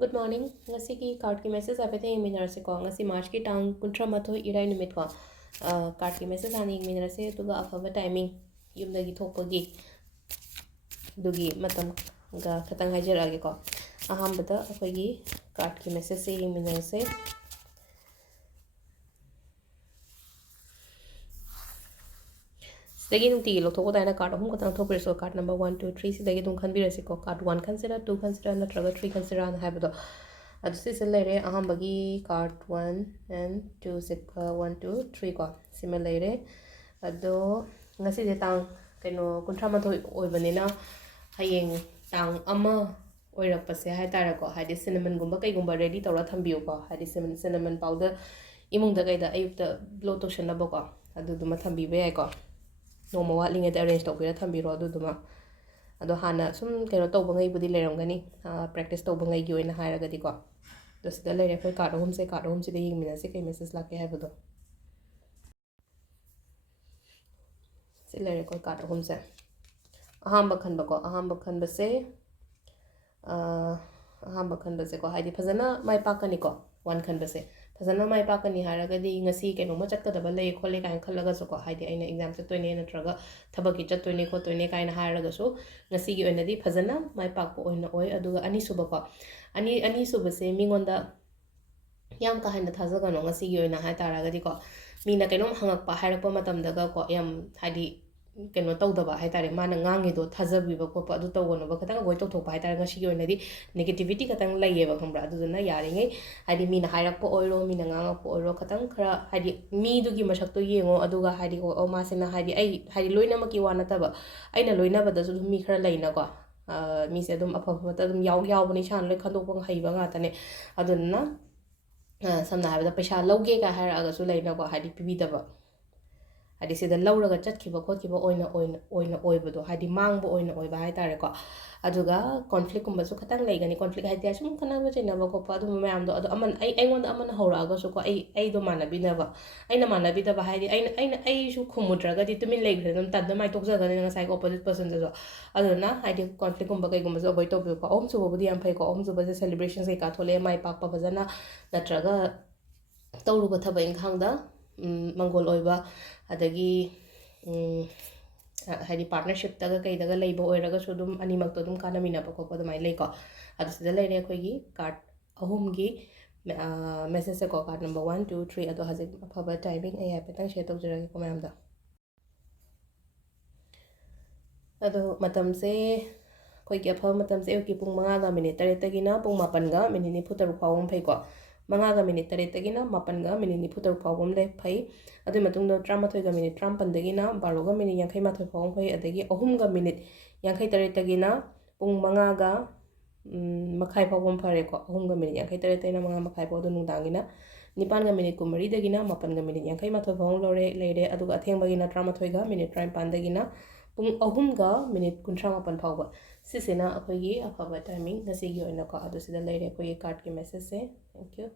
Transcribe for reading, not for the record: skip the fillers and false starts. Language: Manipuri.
Good morning. Ngasigi card ki message apete iminar se ko ngasi March ki tang kuntra matho irai numit ko card ki message ani iminar se tuga afaba timing yumdagi thokpagi dugi matam ga khatang hajarage ko ahambada akogi card ki message se iminar se Sidagi nung tigi lokthoko dayana card ahum katang thokpiriso card number 1 2 3 sidagi tung khanbirasi ko card 1 consider 2 consider natraga 3 consider ana haibado adu sise lere ahambagi card 1 and 2 sip 1 2 3 ko sima lere ado ngasi de tang kaino kuntra ma thoi oibanina hayeng tang ama oirakpase haitara ko haidi cinnamon gumba kaigumba ready tawra thambiyo ko haidi cinnamon powder imungda kaida ayukta blow toshanaba ko adu duma thambibe ai ko Noma watling at arrange to be a tambiro do duma. Ado hana some cannot obey with the lerongani, practice to obey you in a higher gadico. Does the lady for card home say card home to the Minasic Mrs. Lucky Havado. Say lyrical card home say. A hamba canbaco, a hamba canbase, a hamba canbaseco, Heidi Pazana, my pacanico, one canbase. Fazana mai pakani haragadi ngasi keno ma chatkadaba lei khole kain khallaga so ko haidi aina exam chattoine natraga thabaki chattoine ko toine kain haraga so ngasi gi oinadi fazana mai pakko oina oi aduga ani suba ko ani suba se mingonda yam ka haina thajaga no ngasi gi oina ha taragadi ko mina keno hangakpa harakpa matamdaga ko yam haidi keno tawdaba haitare mana ngangi do thajabiba ko pa adu tawgono ba katang goi tawthokpa haitare ngasi gi oinadi negativity katang laiyeba khambra aduna yaringai hadi mina hairakpa oiro mina ngangakpa oiro katang khara hadi mi dugi masakto yengo aduga hadi o masina hadi ai hadi loina maki wana taba aina loina bada su mi khara laina ko mi se dum afa ta dum yaw bani chan loi khandokpa haiba nga tane aduna samna habada paisa lauge ka haraga su laina ko hadi pibidaba hadi sida lauraga chatkiba khotkiba oibado hadi mangba oiba haitare ko aduga conflict kumba su khatang leigani conflict haidi asum khana ba chena ba ko pa adu mayam do adu aman ai aman horaga su ko ai do mana binaba aina mana bidaba haidi ai su khumudraga di tumin leigre dum tadda mai tokja ga nga sai opposite person jo aduna haidi conflict kumba kai gumba so avoid to ko om su bodi am phai ko om su ba celebrations kai ka thole mai pak pa bajana natraga tawru ba thaba inkhangda mangol oiba adagi haidi partnership taga kai daga leiba oiraga so dum animak to dum kana mina pa ko dum ai lei ko adu sida leire khoi gi card ahum gi message ko card number 1 2 3 adu haji afaba timing ai apetang share tawjara ko mayam da adu matam se khoi gi afaba matam se ki pung 5 ga minute 3 tagina pung 8 ga minute ni phutar phawum phai ko 5 ga minute 3 tagina 8 ga minute ni phutar phawum le phai adu matung do 13 ga minute 53 dagina 12 ga minute 58 phawum phai adagi 3 ga minute 53 tagina pung 5 ga makhai phawum phare ko 3 ga minute 53 taina 5 makhai phaw do nungdangina 9 ga minute kumari dagina 8 ga minute 58 phawum lore leire aduga atheng bagina 13 ga minute 53 dagina pung 3 ga minute 38 phawba sisena akogi afaba timing ngasigi oina ko adu sida leire akogi card ki message se thank you